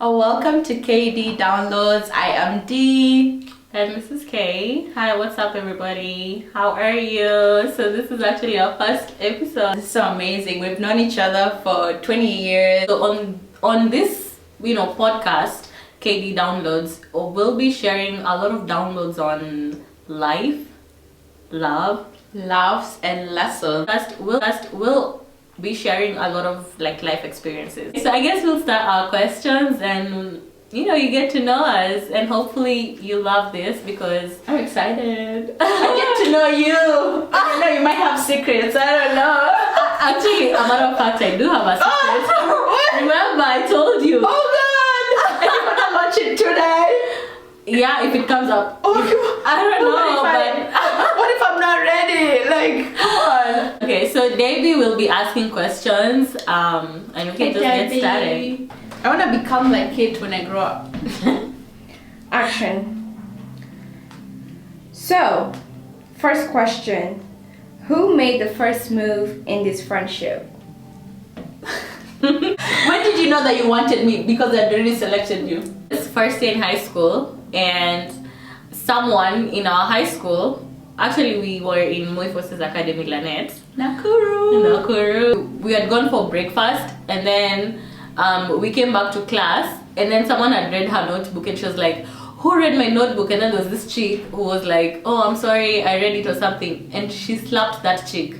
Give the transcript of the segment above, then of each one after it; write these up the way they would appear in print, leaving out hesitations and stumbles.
Welcome to KD Downloads. I am D. And this is Kay. Hi, what's up everybody? How are you? So this is actually our first episode. This is so amazing. We've known each other for 20 years. So on this, podcast, KD Downloads, we'll be sharing a lot of downloads on life, love, Laughs and lessons. we'll be sharing a lot of life experiences. So I guess we'll start our questions and you get to know us, and hopefully you love this because I'm excited. I get to know you. I know you might have secrets. I don't know. actually, a matter of fact, I do have a secret. Remember, I told you. Oh God! I'm gonna launch it today. Yeah, if it comes up. Oh, I don't know, what if I'm not ready? Like, come on. Okay, so Debbie will be asking questions, and we can just get started. I want to become like Kate when I grow up. Action. So, first question. Who made the first move in this friendship? When did you know that you wanted me? Because I'd already selected you. It's first day in high school, and someone in our high school, actually we were in Moi Forces Academy Lanet, Nakuru. We had gone for breakfast, and then we came back to class, and then someone had read her notebook, and she was like, who read my notebook? And then there was this chick who was like, oh, I'm sorry, I read it or something, and she slapped that chick.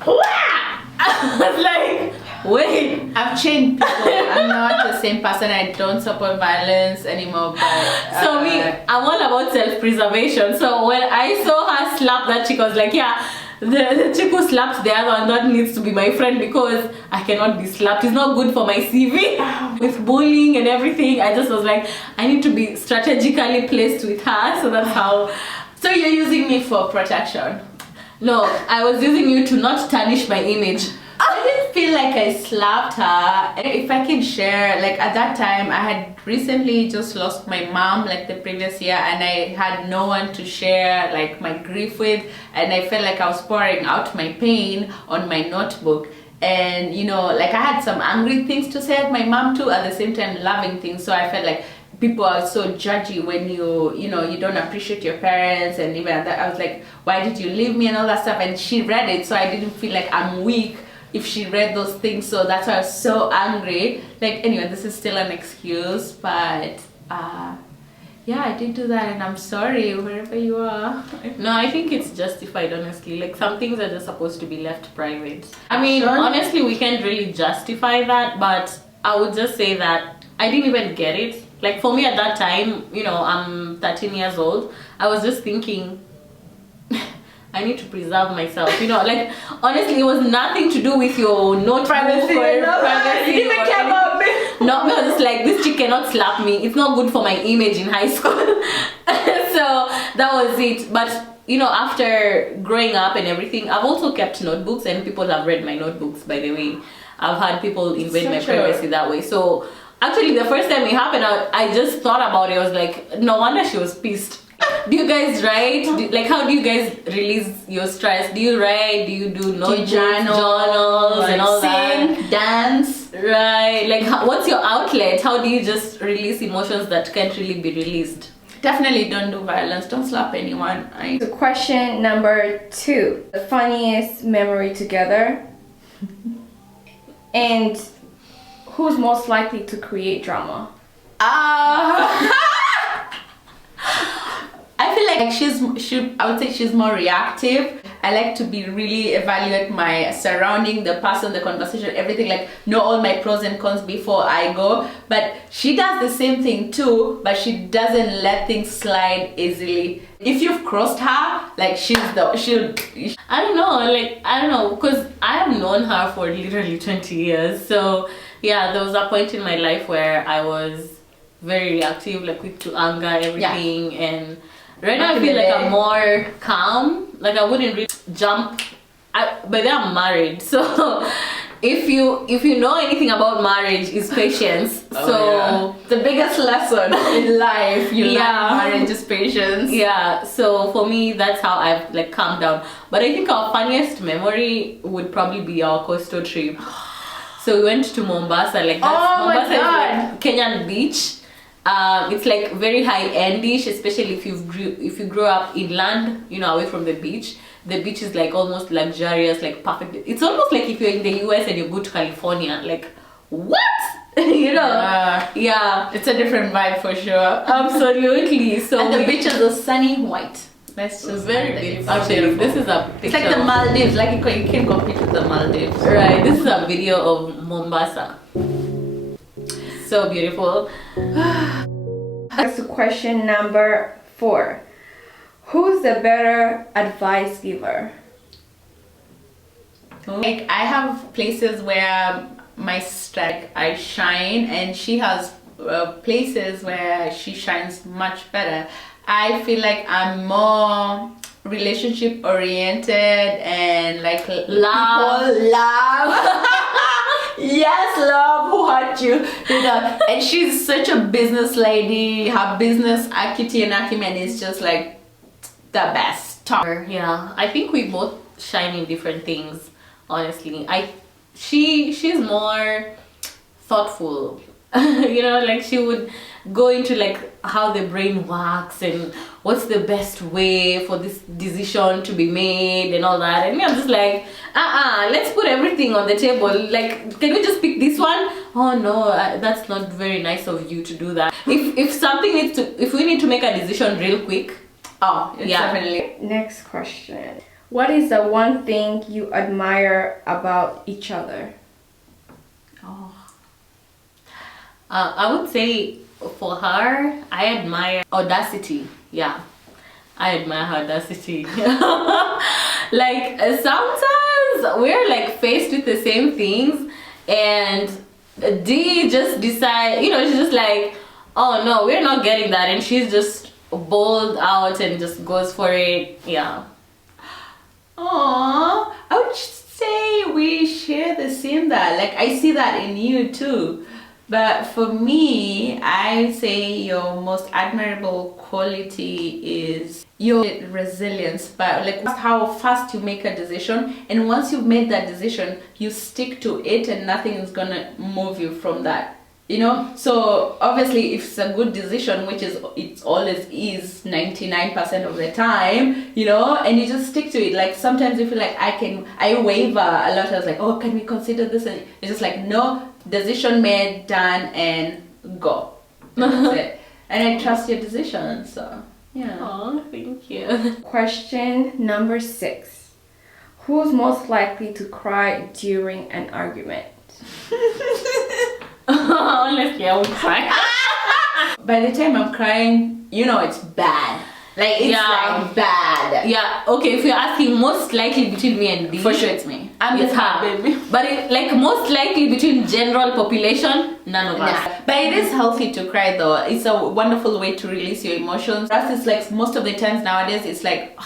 I was like, wait, I've changed people. I'm not the same person. I don't support violence anymore. But so I'm all about self-preservation. So when I saw her slap that chick, I was like, yeah, the chick who slapped the other one, that needs to be my friend, because I cannot be slapped. It's not good for my CV with bullying and everything. I just was like, I need to be strategically placed with her. So that's how. So you're using me for protection? No, I was using you to not tarnish my image. I didn't feel like I slapped her. If I can share, like at that time I had recently just lost my mom like the previous year, and I had no one to share like my grief with, and I felt like I was pouring out my pain on my notebook. And like I had some angry things to say at my mom too, at the same time loving things. So I felt like people are so judgy when you don't appreciate your parents, and even at that I was like, why did you leave me and all that stuff. And she read it, so I didn't feel like I'm weak if she read those things. So that's why I was so angry. Like, anyway, this is still an excuse, but yeah, I did do that, and I'm sorry wherever you are. No, I think it's justified, honestly. Like, some things are just supposed to be left private. I mean, honestly, we can't really justify that, but I would just say that I didn't even get it. Like, for me at that time, I'm 13 years old, I was just thinking, I need to preserve myself, like, honestly, it was nothing to do with your notebook Privacy, privacy. you even came up. No, just like, this chick cannot slap me. It's not good for my image in high school. So that was it. But after growing up and everything, I've also kept notebooks, and people have read my notebooks, by the way. I've had people invade my privacy that way. So actually, the first time it happened, I just thought about it. I was like, no wonder she was pissed. Do you guys write? How do you guys release your stress? Do you write? Do you do notebooks, journals, and all that? Sing, dance. Right. Like, what's your outlet? How do you just release emotions that can't really be released? Definitely don't do violence. Don't slap anyone. So question number 2. The funniest memory together. And who's most likely to create drama? I feel like I would say she's more reactive. I like to be really evaluate my surrounding, the person, the conversation, everything, like know all my pros and cons before I go. But she does the same thing too, but she doesn't let things slide easily. If you've crossed her, like I don't know, because I have known her for literally 20 years. So yeah, there was a point in my life where I was very reactive, like quick to anger, everything, and right now I feel like I'm more calm. Like, I wouldn't really jump. But then I'm married, so if you know anything about marriage, is patience. The biggest lesson in life you learn marriage is patience. Yeah, so for me, that's how I've like calmed down. But I think our funniest memory would probably be our coastal trip. So we went to Mombasa, like that's, Oh my Mombasa God. is like Kenyan beach. It's like very high endish, especially if you grew up inland, you know, away from the beach. The beach is like almost luxurious, like perfect. It's almost like if you're in the US and you go to California, like what? You know? Yeah. It's a different vibe for sure. Absolutely. So And the we- beaches are sunny white. That's just very nice. beautiful. Absolutely. This is a It's picture. like the Maldives. Like you can compete with the Maldives. Right. This is a video of Mombasa. So beautiful. That's question number 4. Who's the better advice giver? Like I have places where my sister, I shine, and she has places where she shines much better. I feel like I'm more relationship oriented and like Love. people love. Yes, love. Who hurt you? You know, and she's such a business lady. Her business acumen is just like the best. Top. Yeah, I think we both shine in different things. Honestly, she's more thoughtful. You know, like she would go into like how the brain works and what's the best way for this decision to be made and all that. And me, I'm just like, let's put everything on the table. Like, can we just pick this one? Oh no, that's not very nice of you to do that. If we need to make a decision real quick. Oh, it's Yeah. definitely. Next question. What is the one thing you admire about each other? Oh. I would say for her, I admire audacity. Yeah, I admire her audacity. Like sometimes we're like faced with the same things, and D just decide, you know, she's just like, oh no, we're not getting that, and she's just bold out and just goes for it. Yeah. Aww, I would say we share the same that. Like I see that in you too. But for me, I say your most admirable quality is your resilience. But like how fast you make a decision, and once you've made that decision, you stick to it, and nothing is gonna move you from that. You know, so obviously if it's a good decision, which is it always is 99% of the time, you know, and you just stick to it. Like sometimes you feel like I waver a lot. I was like, oh, can we consider this? And it's just like, no, decision made, done, and go. That's it. And I trust your decision, so yeah. Oh, thank you. Question number 6. Who's most likely to cry during an argument? Honestly, I would cry. By the time I'm crying, you know it's bad. Like it's Yeah. like bad. Yeah, okay, if you're asking most likely between me and D, For sure it's me. I'm the it's top her. baby. But like most likely between general population, none of us. Yeah. But it is healthy to cry though. It's a wonderful way to release your emotions. For us, it's like most of the times nowadays, it's like,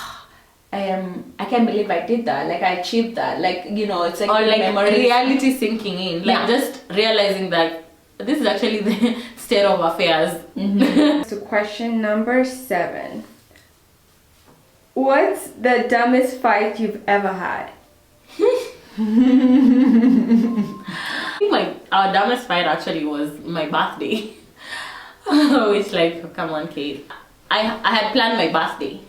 I can't believe I did that. Like I achieved that. Like, you know, it's like Or like memories. reality sinking in. Like Yeah. just realizing that this is actually the state of affairs. So question number 7. What's the dumbest fight you've ever had? I think our dumbest fight actually was my birthday. Which like, come on Kate. I had planned my birthday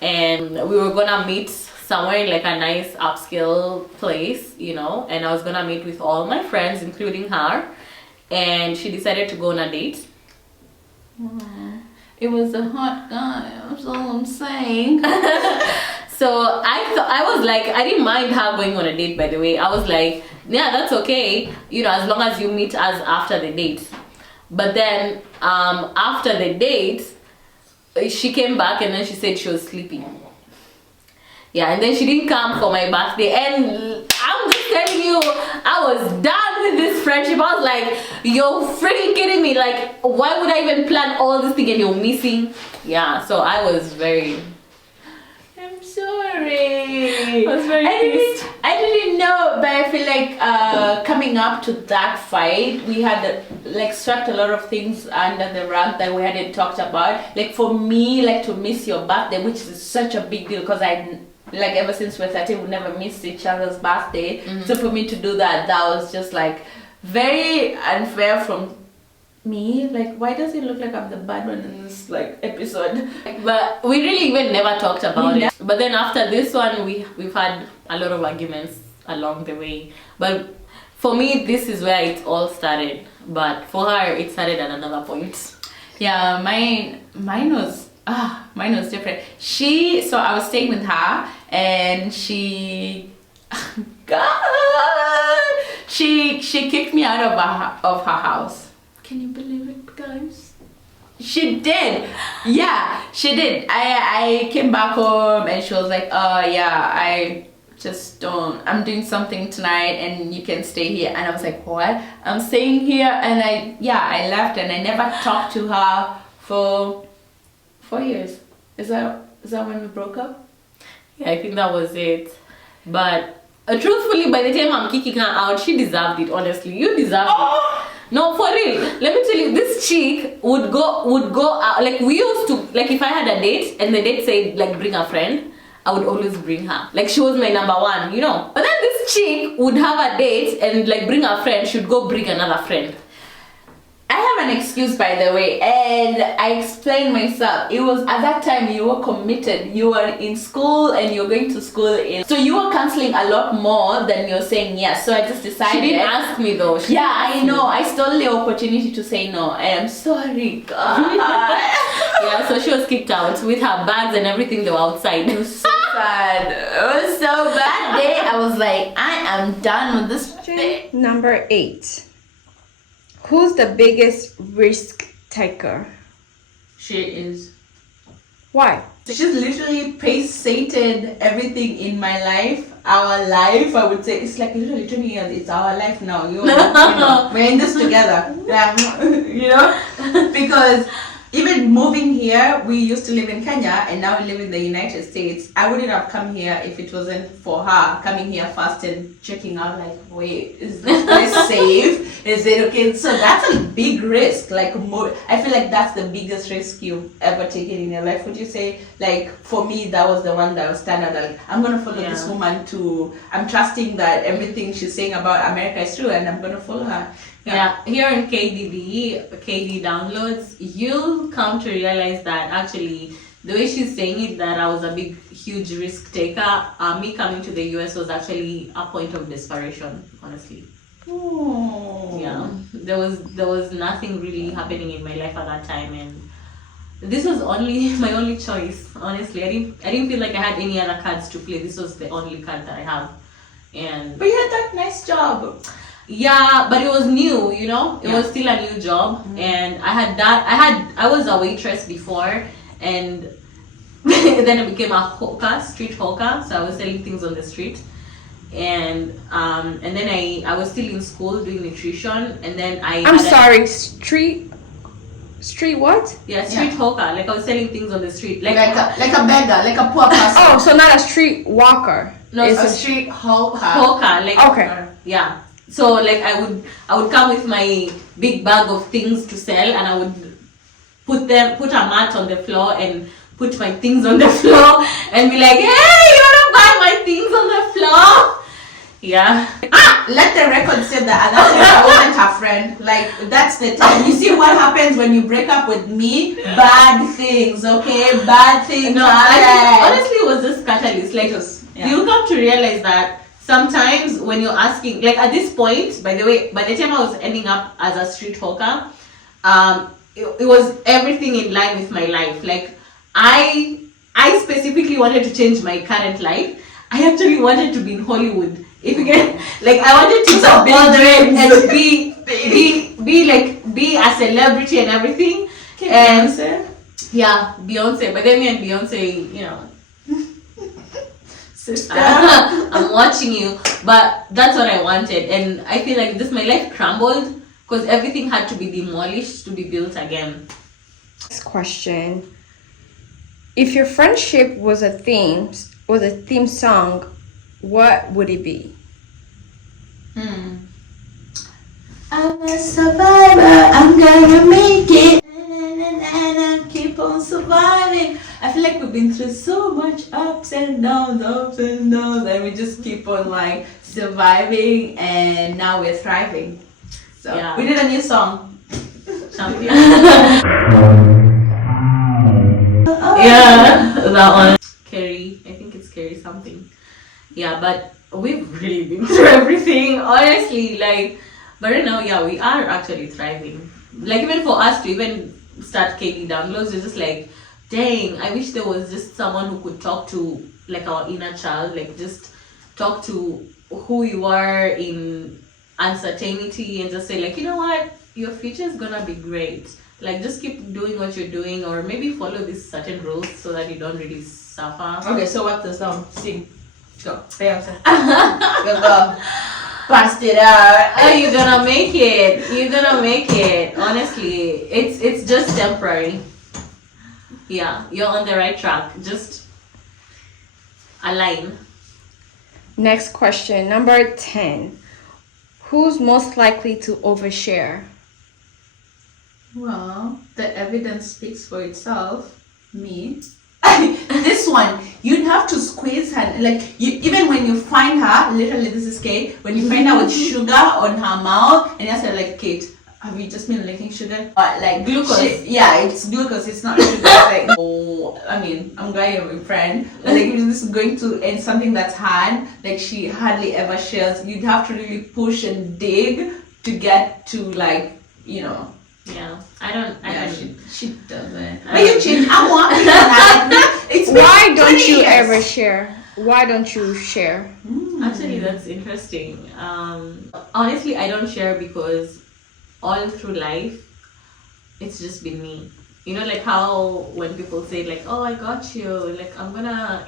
and we were gonna meet somewhere in like a nice upscale place, you know, and I was gonna meet with all my friends including her, and she decided to go on a date. It was a hot guy. That's all I'm saying. So I was like, I didn't mind her going on a date, by the way. I was like, yeah, that's okay, you know, as long as you meet us after the date. But then after the date, she came back and then she said she was sleeping. Yeah, and then she didn't come for my birthday, and I'm just telling you, I was done with this friendship. I was like, you're freaking kidding me. Like, why would I even plan all this thing and you're missing? Yeah, so I was very... I'm sorry. I was very pissed. I didn't know, but I feel like coming up to that fight, we had like struck a lot of things under the rug that we hadn't talked about. Like for me, like to miss your birthday, which is such a big deal because I like ever since we're 13, we never missed each other's birthday. So for me to do that was just like very unfair from me. Like, why does it look like I'm the bad one in this like episode? But we really even never talked about it. But then after this one, we've had a lot of arguments along the way. But for me, this is where it all started. But for her, it started at another point. Yeah, mine was different. So I was staying with her, and she kicked me out of her house. Can you believe it, guys? She did. Yeah, she did. I came back home, and she was like, "Oh yeah, I'm doing something tonight, and you can stay here." And I was like, "What? I'm staying here?" And I left, and I never talked to her for 4 years. Is that when we broke up? Yeah, I think that was it. But truthfully, by the time I'm kicking her out, she deserved it. Honestly, you deserved it. No, for real. Let me tell you, this chick would go out. Like, we used to, like, if I had a date and the date said like bring a friend, I would always bring her. Like, she was my number one, you know. But then this chick would have a date and like bring a friend, she'd go bring another friend. I have an excuse, by the way, and I explained myself. It was at that time you were committed. You were in school and you're going to school so you were canceling a lot more than you're saying yes. So I just decided. She didn't ask me though. I know. I stole the opportunity to say no. I am sorry, God. Yeah, so she was kicked out with her bags and everything. They were outside. It was so sad. It was so bad day. I was like, I am done with this. Number 8. Who's the biggest risk taker? She is. Why? She's literally pace-sated everything in my life, our life. I would say it's like literally 20 years. It's our life now. You know, we're in this together. You know, because even moving here, we used to live in Kenya and now we live in the United States. I wouldn't have come here if it wasn't for her coming here first and checking out like, wait, is this place safe? Is it okay? So that's a big risk. Like, I feel like that's the biggest risk you've ever taken in your life. Would you say? Like, for me, that was the one that was standard. Like, I'm going to follow this woman I'm trusting that everything she's saying about America is true and I'm going to follow her. Yeah, here in KD downloads, you'll come to realize that actually the way she's saying it, that I was a huge risk taker. Me coming to the US was actually a point of desperation, honestly. Oh. Yeah, there was nothing really happening in my life at that time, and this was my only choice. Honestly, I didn't feel like I had any other cards to play. This was the only card that I have, but you had that nice job. Yeah, but it was new, you know. It was still a new job, and I was a waitress before, and then I became a street hawker. So I was selling things on the street, and then I was still in school doing nutrition, and then street what? Yeah, street hawker. Like, I was selling things on the street, like a beggar, like a poor person. Oh, so not a street walker. No, it's a street hawker. Like, okay. Yeah. So like I would come with my big bag of things to sell, and I would put a mat on the floor and put my things on the floor and be like, hey, you wanna buy my things on the floor? Yeah. Let the record say that at that time I wasn't her friend. Like, that's the time. You see what happens when you break up with me? Bad things, okay? Bad things. No, I think, honestly, it was just catalyst. Like, you'll come to realize that sometimes when you're asking, like at this point, by the time I was ending up as a street hawker, it was everything in line with my life. Like, I specifically wanted to change my current life. I actually wanted to be in Hollywood. If you get, like, I wanted to be a celebrity and everything. Beyonce? Yeah, Beyonce. But then me and Beyonce, you know. Sister. I'm watching you, but that's what I wanted, and I feel like my life crumbled because everything had to be demolished to be built again. Next question: if your friendship was a theme song, what would it be? I'm a survivor. I'm gonna make it. And keep on surviving. I feel like we've been through so much ups and downs, and we just keep on like surviving, and now we're thriving. So Yeah. we did a new song. Champion. Yeah, that one. Carrie, I think it's Carrie something. Yeah, but we've really been through everything, honestly. Like, but right now, yeah, we are actually thriving. Like, even for us to even start KD downloads, it's just like, dang, I wish there was just someone who could talk to like our inner child, like just talk to who you are in uncertainty and just say like, you know what, your future is gonna be great. Like, just keep doing what you're doing, or maybe follow these certain rules so that you don't really suffer. Okay, so what's the song? Sing. Go. Go. Bust it out. Oh, you're gonna make it. You're gonna make it. Honestly, it's just temporary. Yeah, you're on the right track. Just align. Next question, number 10. Who's most likely to overshare? Well, the evidence speaks for itself. Me. This one, you'd have to squeeze her. Like, you, even when you find her, literally, this is Kate. When you find her with sugar on her mouth, and you say like, Kate, have you just been licking sugar? Like Glucose. Yeah, it's glucose. It's not sugar. Like, oh, I mean, I'm glad you're my friend. But like, if this is going to end something that's hard, like she hardly ever shares. You'd have to really push and dig to get to like, you know. Yeah, I don't. She doesn't. I But you don't- change. I want. It's Why been don't 20 you years. ever share? Why don't you share? Actually, that's interesting. Honestly, I don't share because all through life, it's just been me. You know, like how when people say like, "Oh, I got you," like I'm gonna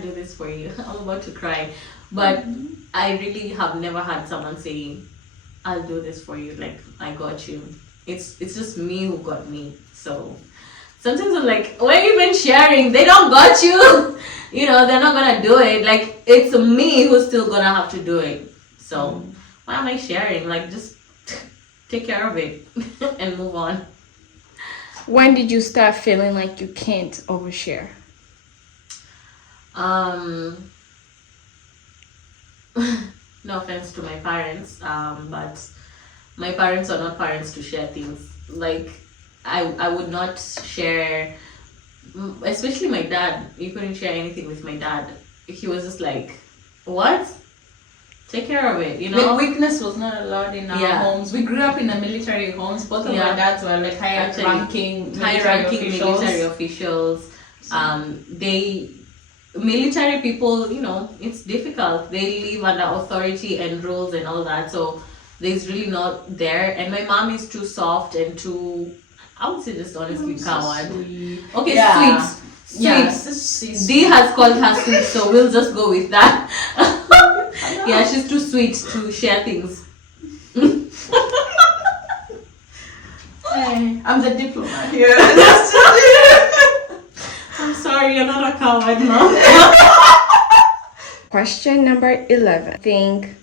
do this for you. I'm about to cry, but I really have never had someone say, "I'll do this for you." Like, I got you. It's just me who got me. So sometimes I'm like, why are you even sharing? They don't got you. You know, they're not gonna do it. Like, it's me who's still gonna have to do it. So why am I sharing? Like, just take care of it and move on. When did you start feeling like you can't overshare? No offense to my parents, but my parents are not parents to share things. Like, I would not share, especially my dad. You couldn't share anything with my dad. He was just like, what? Take care of it, you know? Like, weakness was not allowed in our Yeah. homes. We grew up in a military homes. Both of Yeah. our dads were like Actually, high-ranking military officials. officials. Military people, you know, it's difficult. They live under authority and rules and all that. So there's really not there. And my mom is too soft and too, I would say just honestly coward. Okay, Yeah. sweet. Yeah, Sweet. D has called her sweet, so we'll just go with that. Yeah, she's too sweet to share things. Hey, I'm the diplomat here. I'm sorry, you're not a coward, Mom. Question number 11. Think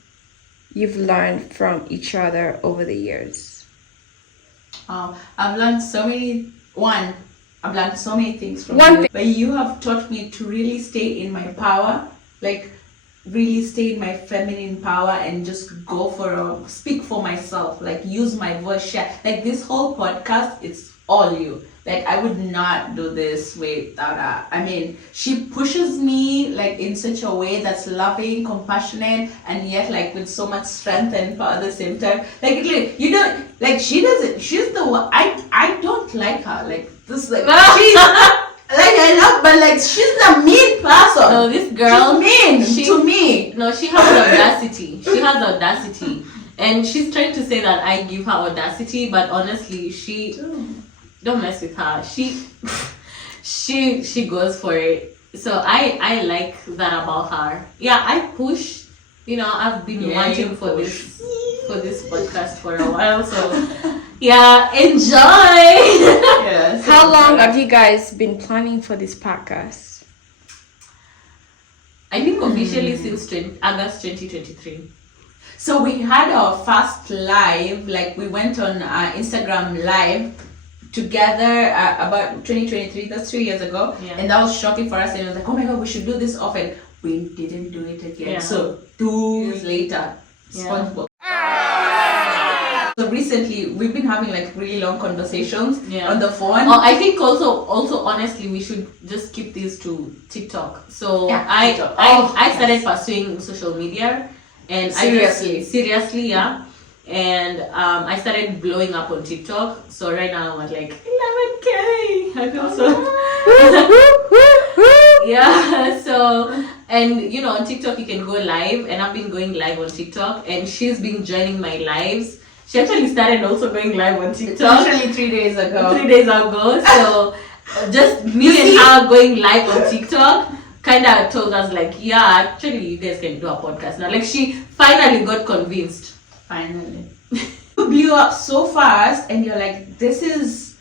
you've learned from each other over the years. I've learned so many. I've learned so many things from One you. thing- But you have taught me to really stay in my power, like really stay in my feminine power and just speak for myself, like use my voice, share. Like this whole podcast, it's all you. Like I would not do this without her. I mean, she pushes me like in such a way that's loving, compassionate, and yet like with so much strength and power at the same time. Like you don't like she doesn't. She's the one. I don't like her. Like this. Like she's like I love, but like she's the mean person. No, this girl, she's mean to me. No, she has audacity. She has audacity. And she's trying to say that I give her audacity, but honestly, don't mess with her. She goes for it. So I like that about her. Yeah, I push. You know, I've been wanting for this podcast for a while. So yeah, enjoy. Yes. How long have you guys been planning for this podcast? I think officially since August 2023. So we had our first live, like we went on Instagram live together about 2023. That's 3 years ago, Yeah. and that was shocking for us. And it was like, oh my god, we should do this often. We didn't do it again. Yeah. So 2 years later, Yeah. SpongeBob. So recently, we've been having like really long conversations Yeah. on the phone. Oh, I think also honestly we should just keep these to TikTok. So Yeah, I TikTok. I started pursuing social media, and seriously, yeah. And I started blowing up on TikTok. So right now I'm at like 11K. I feel so. Yeah. So, and you know, on TikTok you can go live, and I've been going live on TikTok, and she's been joining my lives. She actually started also going live on TikTok. Literally 3 days ago. 3 days ago. So just me and her going live on TikTok kind of told us like, yeah, actually you guys can do a podcast now. Like she finally got convinced. Finally. You blew up so fast, and you're like, this is,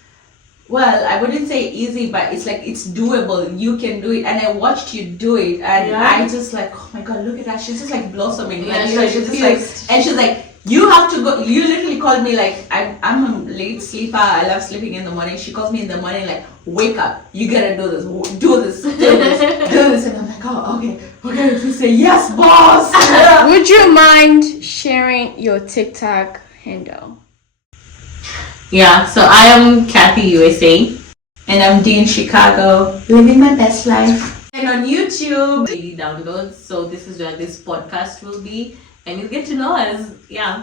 well, I wouldn't say easy, but it's like, it's doable. You can do it. And I watched you do it, and Yeah. I just like, oh my god, look at that. She's just like blossoming. Yeah, Like, she's she's just like, infused. and she's like, you have to go. You literally called me like, I'm a late sleeper. I love sleeping in the morning. She calls me in the morning like, wake up. You gotta do this. Do this. Do this. Do this. And I'm like, oh, okay. Okay. She say, yes, boss. Would you mind sharing your TikTok handle? Yeah, so I am Kathy USA. And I'm Dean Chicago, living my best life. And on YouTube, Daily downloads. So this is where this podcast will be. And you get to know us. Yeah.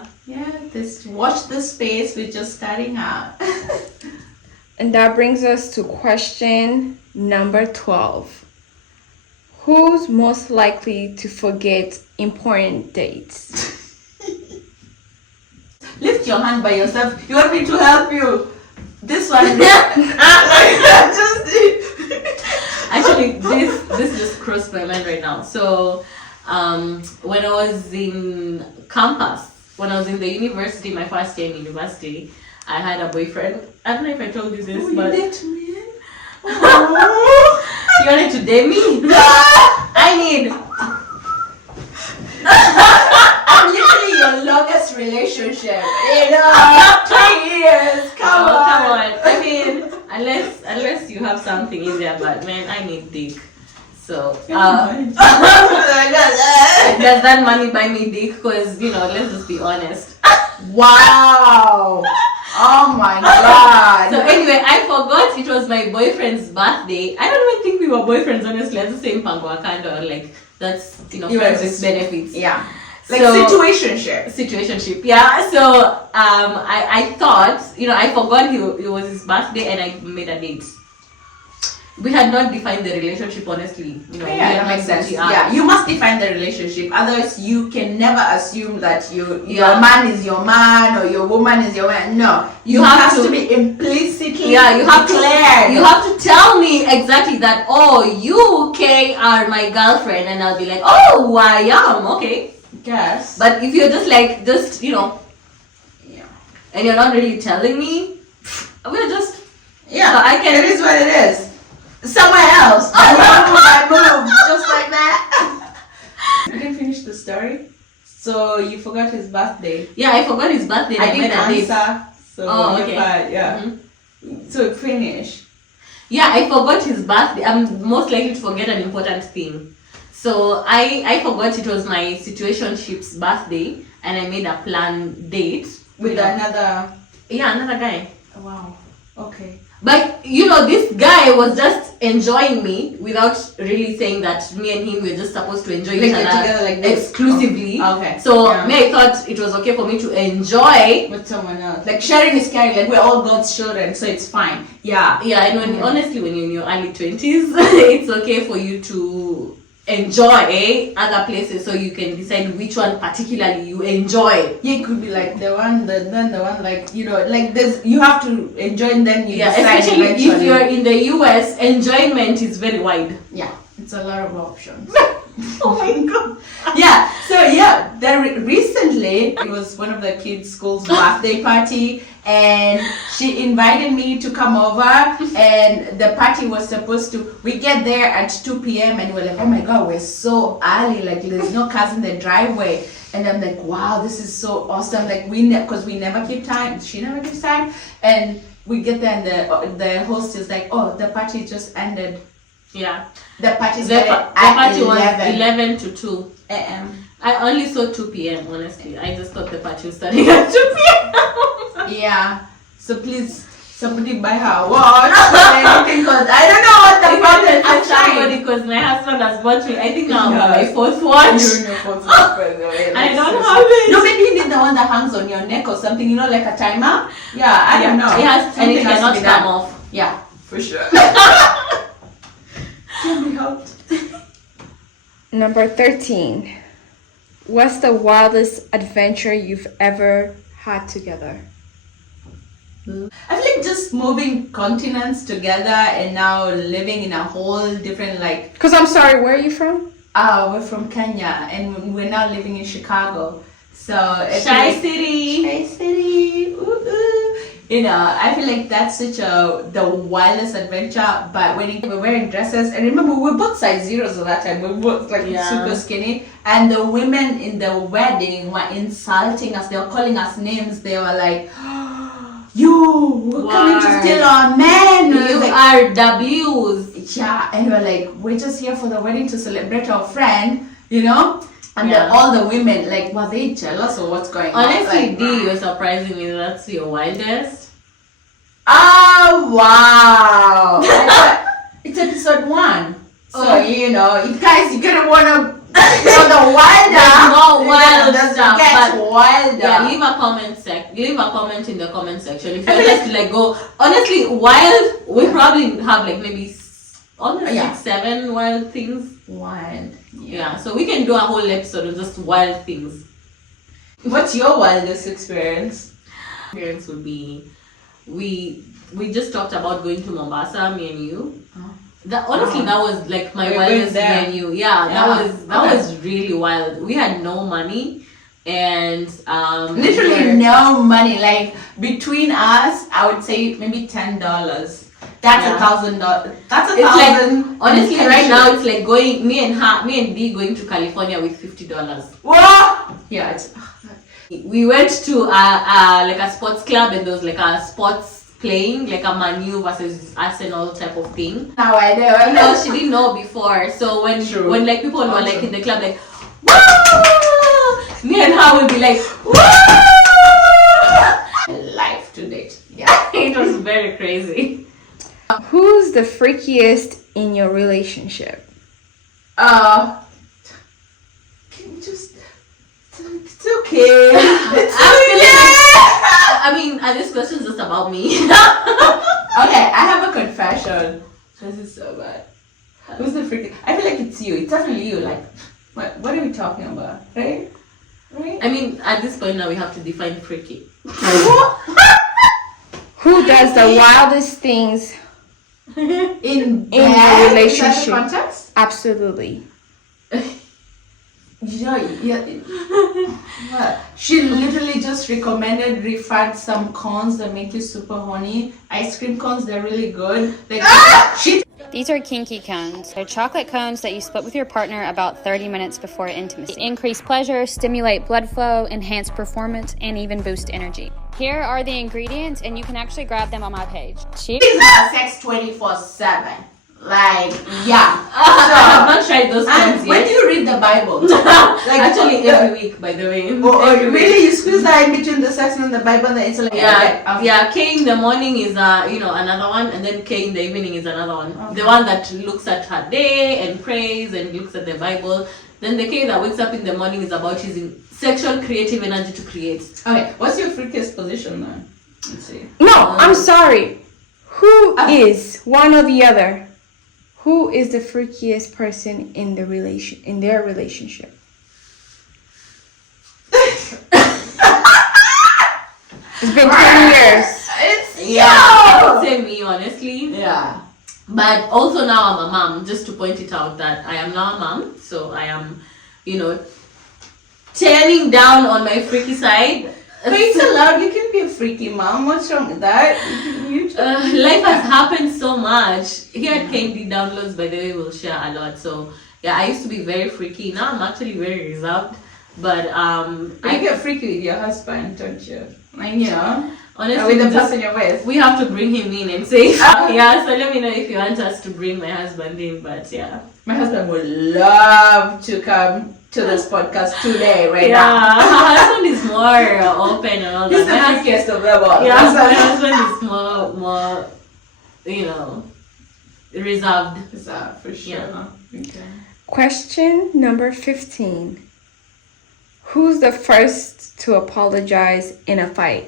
watch this space. We're just starting out. And that brings us to question number 12. Who's most likely to forget important dates? Lift your hand by yourself. You want me to help you? This one. Actually, this just crossed my mind right now. So, when I was in campus, when I was in the university, my first year in university, I had a boyfriend. I don't know if I told you this, but me. you wanted to date me? I need. I'm literally your longest relationship. 3 years. Come on. Come on. I mean, unless you have something easier, but man, I need dick. So, does that money buy me dick? Because, you know, let's just be honest. Wow. Oh my god. So anyway, I forgot it was my boyfriend's birthday. I don't even think we were boyfriends, honestly. At the same Pango Wakanda, like, that's, you know, You friends were with just- benefits. Yeah. Like So- situationship. Situationship, yeah. So I thought, you know, I forgot it was his birthday, and I made a date. We had not defined the relationship, honestly. You know, we Yeah, had that not makes sense. set it up. Yeah, you must define the relationship. Otherwise, you can never assume that your Yeah. man is your man or your woman is your man. No, you have have to- to be implicitly Yeah, you have declared. to. You have to tell me exactly that. Oh, you Kay are my girlfriend, and I'll be like, oh, I am okay. Yes. But if you're just like, just you know, Yeah. and you're not really telling me, we're just. Yeah, So I can- it is what it is. Somewhere else. I move just like that. You didn't finish the story. So you forgot his birthday. Yeah, I forgot his birthday. And I made didn't a date. answer. So Oh, you're okay. fine. Yeah. Mhm. So finish. Yeah, I forgot his birthday. I'm most likely to forget an important thing. So I forgot it was my situationship's birthday, and I made a planned date With you know. another. another guy. Wow. Okay. But you know, this guy was just enjoying me without really saying that me and him were just supposed to enjoy each Like other together like this. exclusively. Oh, okay. So Yeah. me, I thought it was okay for me to enjoy. With someone else. Like sharing is caring. Like we're all God's children, so it's fine. Yeah. Yeah, and when, honestly, when you're in your early 20s, it's okay for you to enjoy other places, so you can decide which one particularly you enjoy. Yeah, it could be like the one, then the one, like, you know, like this. You have to enjoy, and then you Yeah, decide especially if eventually. you're in the US, enjoyment is very wide. Yeah, it's a lot of options. Oh my god. Yeah, so yeah, recently it was one of the kids' school's birthday party, and she invited me to come over, and the party was supposed to, we get there at 2 p.m. and we're like, oh my god, we're so early, like there's no cars in the driveway. And I'm like, wow, this is so awesome. Like because we never keep time. She never keeps time. And we get there and the host is like, oh, the party just ended. Yeah. The party The started party at was 11 11 to 2 a.m. I only saw 2 p.m. honestly. I just thought the party was starting at 2 p.m. Yeah. So please, somebody buy her a watch or anything, because I don't know what the problem is. I'm somebody because my husband has bought me. I think now I'm on my Yes. 4th watch. You're in your photos, by the way. I Like, don't seriously. have it. No, maybe you need the one that hangs on your neck or something, you know, like a timer. Yeah, I don't know. It has, and Something it has to cannot be come done. off. Yeah, for sure. Can be helped. Number 13. What's the wildest adventure you've ever had together? I feel like just moving continents together and now living in a whole different, like, Because I'm sorry, where are you from? we're from Kenya and we're now living in Chicago. So it's Shy like, City. Shy City. Ooh, ooh. You know, I feel like that's such the wildest adventure. But when we're wearing dresses, and remember we were both size zeros at that time. We were both like Yeah. super skinny, and the women in the wedding were insulting us. They were calling us names. They were like, "You we're coming to Why? steal our men." And I You was like, are W's. yeah, and we're like, we're just here for the wedding to celebrate our friend, you know? And Yeah. all the women, like, were they jealous or what's going on? Honestly, Like, D, you're surprising me. That's your wildest. oh, wow. It's episode 1. So, Oh. you know, if guys, you're gonna wanna know the wilder. There's more wild It stuff, gets but- wilder. Yeah, leave a comment in the comment section if you I want feel us to like go. Honestly, wild, we probably have like maybe almost Yeah. 6-7 wild things. Wild. Yeah, so we can do a whole episode of just wild things. What's your wildest experience? Experience would be, we just talked about going to Mombasa, me and you. Oh. That honestly, Oh. that was like my We wildest went there. me and you. Yeah, Yeah. that Okay. was really wild. We had no money, and Literally we're- no money. Like between us, I would say maybe $10. That's Yeah. $1,000. That's It's like, $1,000. honestly, right now it's like going me and D going to California with $50. Whoa! Yeah, it's We went to like a sports club, and there was like a sports playing, like a Man U versus Arsenal type of thing. now I know. I No, know. she didn't know before. So True. when like people were like True. in the club like, woo! Me and her would be like, woo! Life to date. Yeah. It was very crazy. Who's the freakiest in your relationship? Can you just? It's okay. It's I feel okay. I mean, this question is just about me. Okay, I have a confession. This is so bad. Who's the freaking? I feel like it's you. It's definitely you. Like, what are we talking about? Right? Right? I mean, at this point now we have to define freaky. Who does the wildest things? In your that relationship. context? Absolutely. Yeah. What? She literally just referred some cones that make you super horny. Ice cream cones, they're really good. Like she These are kinky cones. They're chocolate cones that you split with your partner about 30 minutes before intimacy. They increase pleasure, stimulate blood flow, enhance performance, and even boost energy. Here are the ingredients, and you can actually grab them on my page. Cheap. is about sex 24/7. Like, yeah. I have not tried those And cones when yet. do you read the Bible? Actually, every week, by the way. Every week. Really, you squeeze that in between the sex and the Bible, and it's like Yeah, K in the morning is another one, and then K in the evening is another one. Okay. The one that looks at her day and prays and looks at the Bible. Then the K that wakes up in the morning is about using sexual creative energy to create. Okay, what's your freakiest position then? Let's see. No, I'm sorry. Who is one or the other? Who is the freakiest person in their relationship? It's been 10 years. It's Yeah, I would say me honestly. Yeah. But also now I'm a mom, just to point it out that I am now a mom, so I am, turning down on my freaky side. But it's allowed. You can be a freaky mom. What's wrong with that? Life has happened so much. Here at KD Downloads, by the way, we'll share a lot. So yeah, I used to be very freaky. Now I'm actually very reserved. But You get freaky with your husband, don't you? Like, Honestly, with the we just- person you're with. we have to bring him in and say, yeah. So let me know if you want us to bring my husband in. But yeah, My husband would love to come to this podcast today, right yeah. now. My husband is more open and all He's the that. trickiest of them all. Yeah, my That's husband is more, you know, reserved. for sure. Yeah. Okay. Question number 15. Who's the first to apologize in a fight?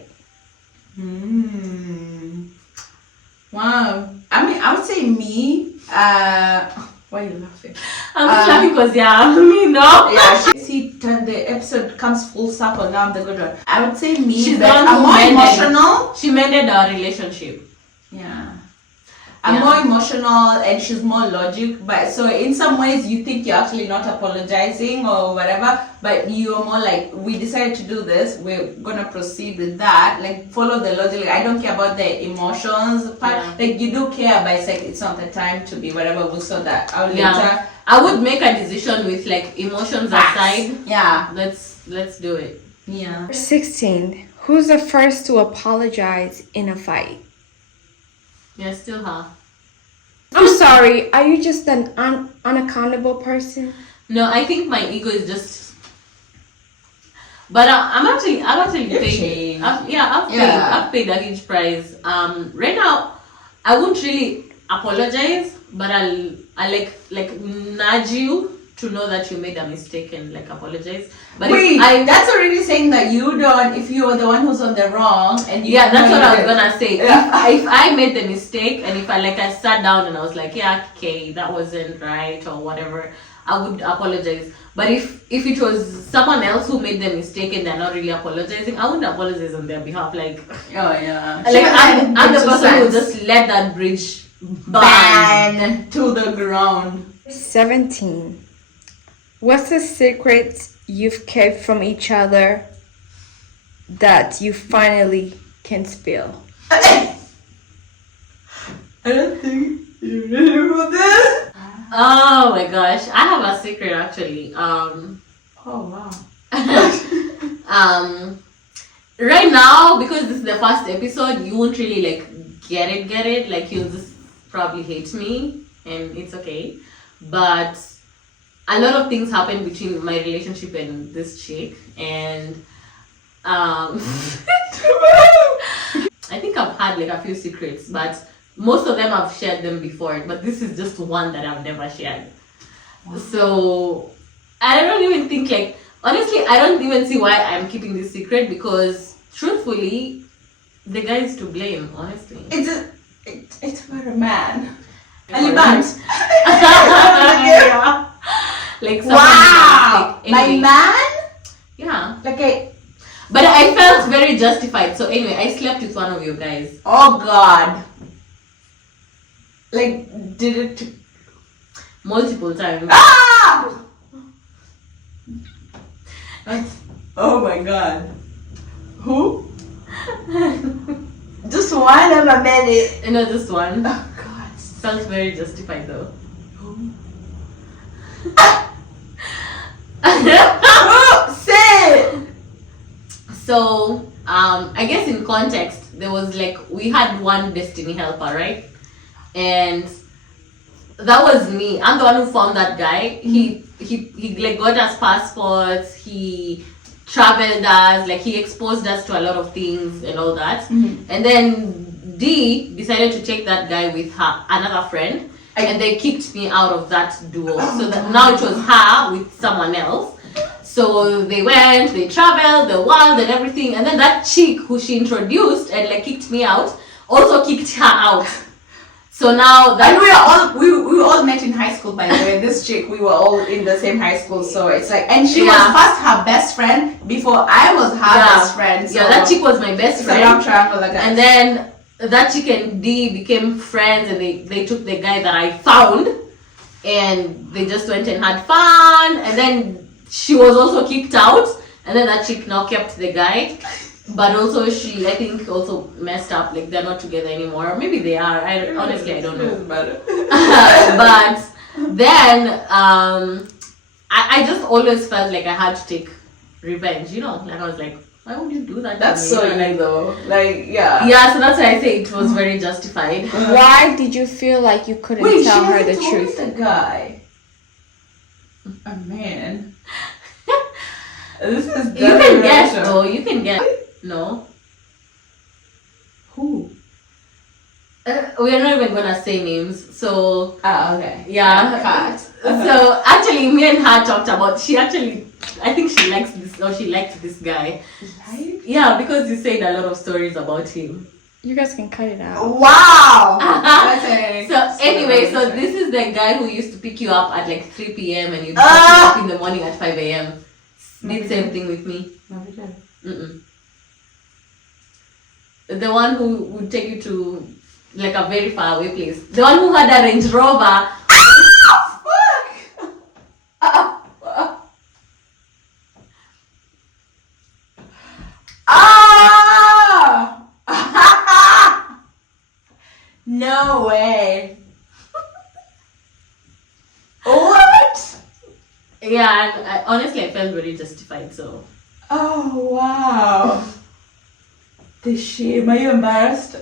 Wow. I mean, I would say me. Why are you laughing? I'm just laughing because me no. Yeah, see, the episode comes full circle. Now I'm the good one. I would say me. She's but the one I'm who more mended. emotional. She mended our relationship. Yeah. I'm Yeah. more emotional and she's more logic, but so in some ways you think you're actually not apologizing or whatever, but you're more like, we decided to do this, we're gonna proceed with that, like follow the logic. Like, I don't care about the emotions part. Yeah. Like you do care, but it's like it's not the time to be whatever. We'll sort that out Yeah. later. I would make a decision with like emotions aside. Yeah. Let's do it. Yeah. 16. Who's the first to apologize in a fight? Yeah, still her. I'm sorry, are you just an unaccountable person? No, I think my ego is just. But I'm actually You've paid. changed. I've paid a huge price. Right now, I won't really apologize, but I'll like nudge you to know that you made a mistake and like apologize. But Wait, if that's already saying that you don't, if you're the one who's on the wrong and you yeah, that's know what I you was did. gonna say. Yeah. If I made the mistake and if I sat down and I was like, yeah, okay, that wasn't right or whatever, I would apologize. But if it was someone else who made the mistake and they're not really apologizing, I wouldn't apologize on their behalf. Like Oh yeah. I'm the Two person who sides. just let that bridge burn. ban to the ground. 17. What's the secret you've kept from each other that you finally can spill? I don't think you really remember this. Oh my gosh, I have a secret actually. Oh wow. Right now, because this is the first episode, you won't really get it. Like you'll just probably hate me, and it's okay. But a lot of things happen between my relationship and this chick, and I think I've had a few secrets, but most of them I've shared them before. But this is just one that I've never shared. So I don't even think honestly, I don't even see why I'm keeping this secret because truthfully, the guy is to blame. Honestly, It's about a man. And you can't. Yeah. Someone Wow, is my anyway, man. yeah. But I felt very justified. So anyway, I slept with one of you guys. oh god. Did it? Multiple times. Ah! Oh my god. Who? Just one of a minute. No, this one. Oh god. Felt very justified though. Say it. So, I guess in context, there was we had one destiny helper, right? And that was me. I'm the one who found that guy. He got us passports. He traveled us. He exposed us to a lot of things and all that. Mhm. And then D decided to take that guy with another friend, and they kicked me out of that duo. So that now it was her with someone else. So they went, they traveled the world and everything, and then that chick who she introduced and kicked me out also kicked her out. So now that And we all met in high school, by the way. This chick, we were all in the same high school, so it's and she was Yeah. first her best friend before I was her best friend. So yeah, that chick was my best it's a long friend. triangle like that. And then that chick and D became friends, and they took the guy that I found, and they just went and had fun. And then she was also kicked out, and then that chick now kept the guy. But also she, I think, also messed up. They're not together anymore. Or maybe they are. Honestly, I don't know. But then I just always felt like I had to take revenge, you know. Like I was like, why would you do that? That's to me? so You know, you though. Like, yeah. yeah, so that's why I say it was very justified. Why did you feel like you couldn't Wait, tell she her the hasn't told me truth? the guy. Oh man. This is You can guess though. You can guess. No. Who? We are not even gonna say names. So Ah, okay. yeah. Cut. So actually, me and her talked about. She actually, I think she likes this, or she liked this guy. Right? Yeah, because you said a lot of stories about him. You guys can cut it out. Wow. That's a- So anyway, so this is the guy who used to pick you up at like 3 p.m. and you'd pick Ah! you up in the morning at 5 a.m. Did same thing with me. Mm-mm. The one who would take you to like a very far away place. The one who had a Range Rover. Ah! No way. What? Yeah, and honestly I felt very justified. So Oh wow. The shame. Are you embarrassed?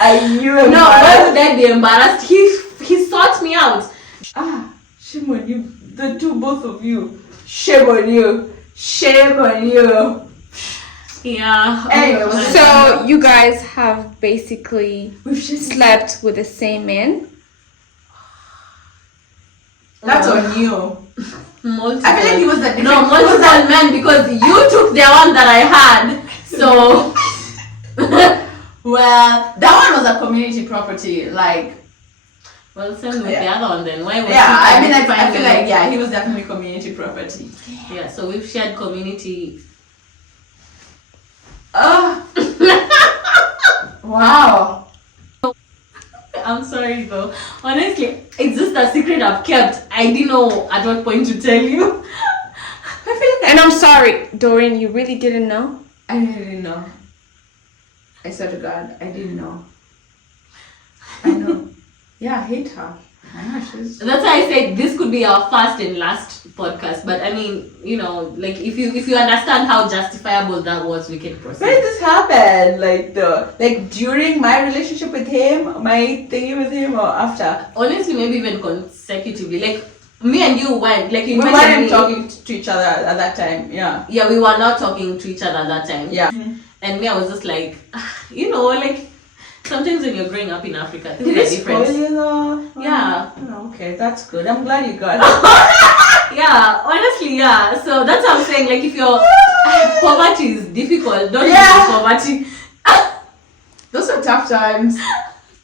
Are you embarrassed? no, why would I be embarrassed? He sought me out. Ah, shame on you. The two, both of you. Shame on you. Shame on you. Yeah. Hey, oh my God. So you guys have basically We've just slept with the same man? That's on you. Multiple. I feel like he was the No, multiple men because you took the one that I had. So Well, that one was a community property. Like, well, same with the Yeah. other one then. Why was yeah, I mean, I fine feel with like, it? yeah, he was definitely community property. Yeah, so we've shared community. Oh. Wow. I'm sorry though. Honestly, it's just a secret I've kept. I didn't know at what point to tell you. I feel like And I'm sorry, Doreen, you really didn't know? I didn't know. I swear to God, I didn't know. I know. Yeah, I hate her. I know she's. That's why I said this could be our first and last podcast. But I mean, you know, like if you understand how justifiable that was, we can When did proceed. this happen? Like during my relationship with him, my thingy with him, or after? Honestly, maybe even consecutively. Like me and you went. Like you We went weren't and me- talking to each other at that time. Yeah. Yeah, we were not talking to each other at that time. Yeah. And me, I was just like, you know, like sometimes when you're growing up in Africa, things Did are it spoil different. you though? Yeah. Oh, okay, that's good. I'm glad you got it. Yeah, honestly, yeah. So that's what I'm saying. Like, if your poverty is difficult, don't Yeah. use poverty. Those are tough times.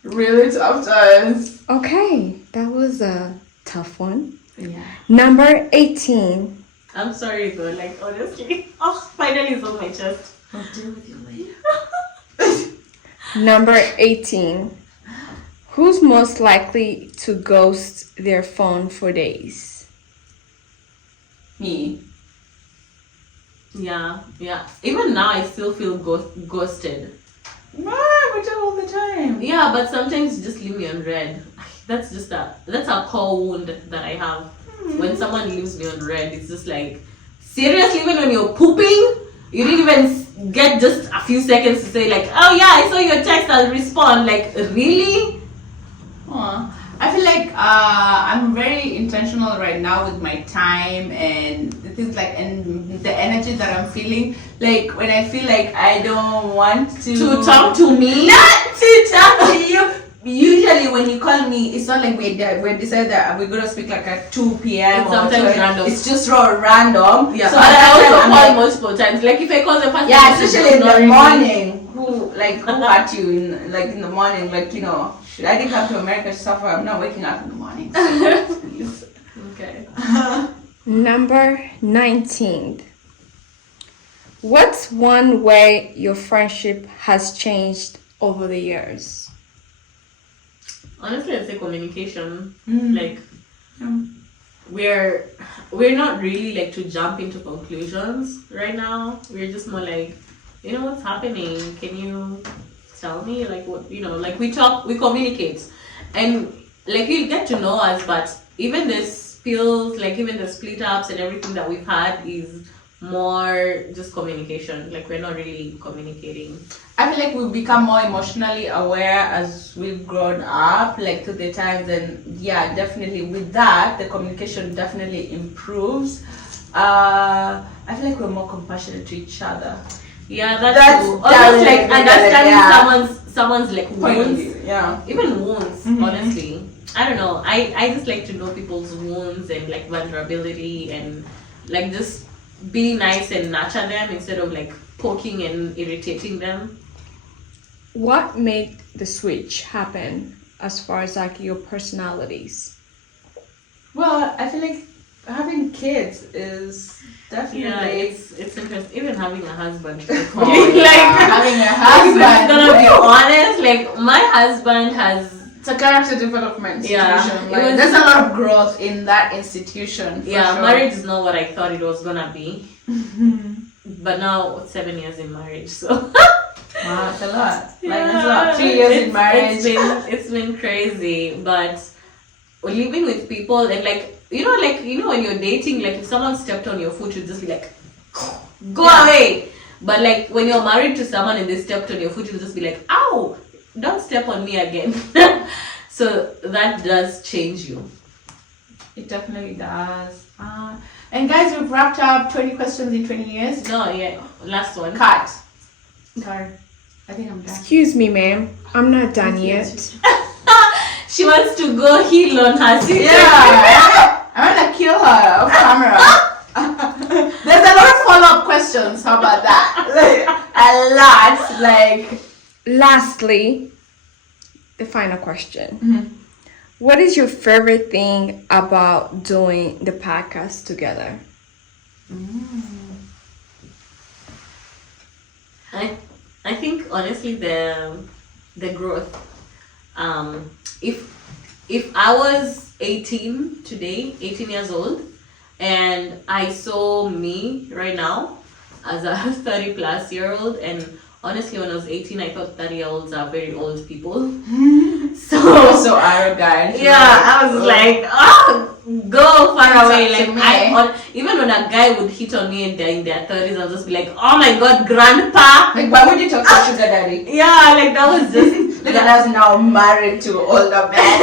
Really tough times. Okay, that was a tough one. Yeah. Number 18. I'm sorry though. Like, honestly, oh, finally it's on my chest. I'll deal with you later. Number 18. Who's most likely to ghost their phone for days? Me. Yeah, yeah. Even now, I still feel ghosted. Why? We do all the time. Yeah, but sometimes you just leave me on red. That's a core wound that I have. When someone leaves me on red, it's just like, seriously, even when you're pooping, you didn't even get just a few seconds to say like, oh yeah, I saw your text, I'll respond. Like, really? Aw. I feel like I'm very intentional right now with my time and the things like and the energy that I'm feeling. Like when I feel like I don't want To talk to me? not to talk to you. Usually when you call me, it's not like we decided that we're gonna speak like at 2 p.m. It's or sometimes 12. random. It's just raw random. Yeah, So but at I that also time, I'm call like, multiple times. Like if I call the person, yeah, she's especially in the ignoring me. morning. Who hurt you in the morning? Like, you know, should I didn't come to America to suffer? I'm not waking up in the morning. So, please. Okay. Number 19. What's one way your friendship has changed over the years? Honestly, I'd say communication. Mm. Like, we're not really like to jump into conclusions right now. We're just more like, you know, what's happening? Can you tell me? Like, what, you know, like we talk, we communicate, and like you get to know us. But even the spills, like even the split ups and everything that we've had is more just communication. Like we're not really communicating. I feel like we've become more emotionally aware as we've grown up, like to the times, and yeah, definitely with that, the communication definitely improves. I feel like we're more compassionate to each other. Yeah, that's true. Almost like understanding someone's like wounds. Yeah. Even wounds, honestly. I don't know. I just like to know people's wounds and like vulnerability and like just be nice and nurture them instead of like poking and irritating them. What made the switch happen as far as like your personalities? Well, I feel like having kids is definitely it's interesting. Even having a husband. having a I'm husband. gonna be honest. Like my husband has. It's a character development institution. Yeah, Like, there's a lot of growth in that institution. For Yeah, sure. marriage is not what I thought it was gonna be. But now 7 years in marriage, so. Wow, it's a lot. Like, it's a lot. 3 years in marriage. It's been crazy, but living with people and like when you're dating, like if someone stepped on your foot, you'd just be like, go away. But like when you're married to someone and they stepped on your foot, you'll just be like, ow, don't step on me again. So that does change you. It definitely does. And guys, we've wrapped up 20 questions in 20 years. No, yeah, last one. Cut. Sorry. I think I'm done. Excuse me, ma'am. I'm not done yet. She wants to go heal on her sister. Yeah. I'm gonna kill her off camera. There's a lot of follow-up questions. How about that? Like, a lot. Like, Lastly, the final question. What is your favorite thing about doing the podcast together? I think honestly the growth. If I was 18 today, 18 years old, and I saw me right now as a 30 plus year old, and honestly when I was 18 I thought 30-year-olds are very old people. so arrogant. Yeah, I was like, go far away. It's up Like to me. even when a guy would hit on me and they're in their 30s, I'll just be like, oh my god, grandpa. Like, why would you talk to sugar daddy? Yeah, like that was just Look at us now married to older men.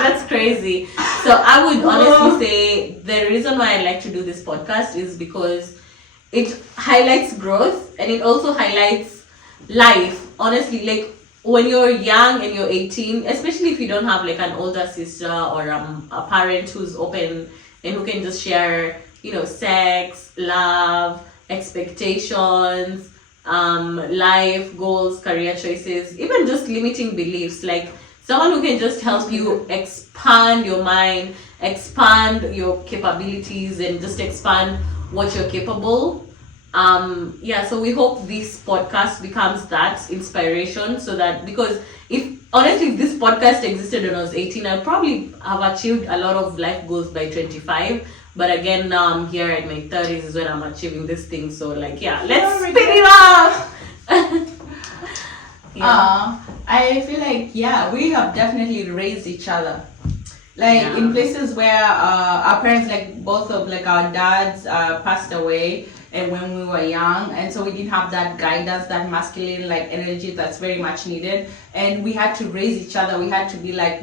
that's crazy. So I would honestly say the reason why I like to do this podcast is because it highlights growth and it also highlights life. Honestly, like when you're young and you're 18, especially if you don't have like an older sister or a parent who's open and who can just share, sex, love, expectations, life goals, career choices, even just limiting beliefs, like someone who can just help you expand your mind, expand your capabilities, and just expand what you're capable. So we hope this podcast becomes that inspiration, so that, because if this podcast existed when I was 18, I'd probably have achieved a lot of life goals by 25. But again, now I'm here at my 30s is when I'm achieving this thing. So like, let's speed it up. I feel like, we have definitely raised each other. Like in places where our parents, like both of like our dads passed away, and when we were young, and so we didn't have that guidance, that masculine like energy that's very much needed, and we had to raise each other. We had to be like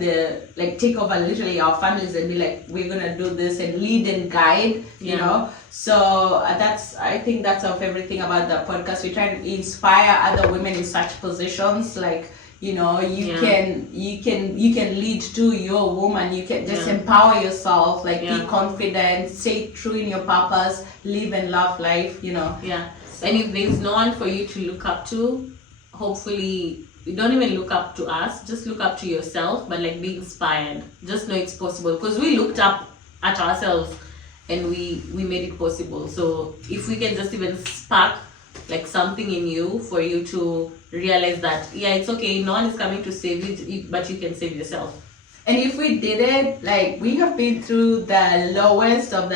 take over literally our families and be like, we're gonna do this and lead and guide, you know. So I think that's our favorite thing about the podcast. We try to inspire other women in such positions, like, you can lead to your woman. You can just empower yourself, like be confident, stay true in your purpose, live and love life, And if there's no one for you to look up to, hopefully you don't even look up to us, just look up to yourself, but like be inspired. Just know it's possible, because we looked up at ourselves and we made it possible. So if we can just even spark like something in you for you to realize that it's okay, no one is coming to save you, but you can save yourself. And if we did it, like we have been through the lowest of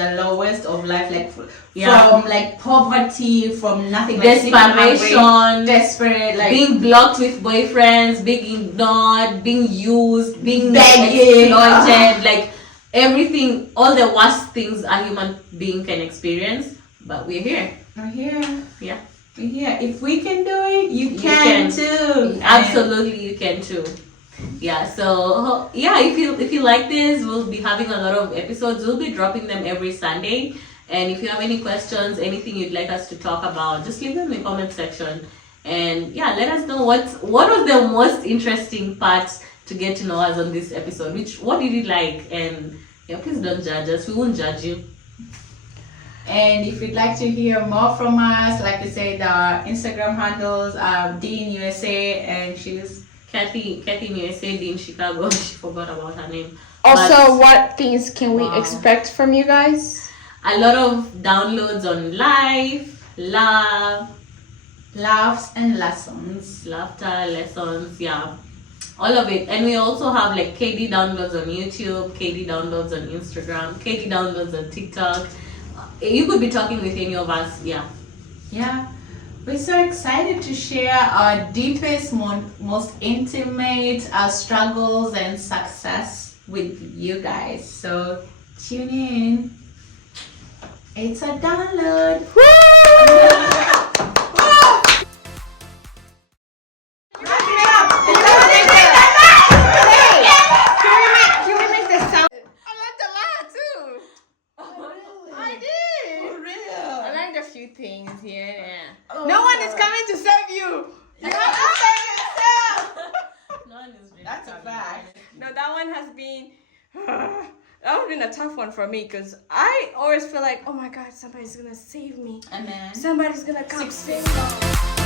life, like from like poverty, from nothing, like desperation, desperate, like being blocked with boyfriends, being ignored, being used, being begging, exploited, like everything, all the worst things a human being can experience. But we're here. We're here. Yeah. We're here. If we can do it, you can. can too. Absolutely, you can too. Yeah, so yeah, if you like this, we'll be having a lot of episodes. We'll be dropping them every Sunday. And if you have any questions, anything you'd like us to talk about, just leave them in the comment section. And yeah, let us know what was the most interesting parts to get to know us on this episode. What did you like? And yeah, please don't judge us. We won't judge you. And if you'd like to hear more from us, like I said, our Instagram handles are Dean USA, and she's Kathy in USA, in Chicago. She forgot about her name. Also, But what things can we expect from you guys? a lot of downloads on life, love, laughs and lessons. laughter, lessons, yeah, all of it. And we also have like KD downloads on YouTube, KD downloads on Instagram, KD downloads on TikTok. You could be talking with any of us, yeah. Yeah, we're so excited to share our deepest, most intimate struggles and success with you guys. So tune in. It's a download. Can we make the sound? I like the laugh too. I did. For real. I learned a few things here and there. No one is coming to save you. You have to save yourself. That's a fact. No, that one has been that has been a tough one for me because I always feel like, oh my God, somebody's gonna save me. And then Somebody's gonna come save me.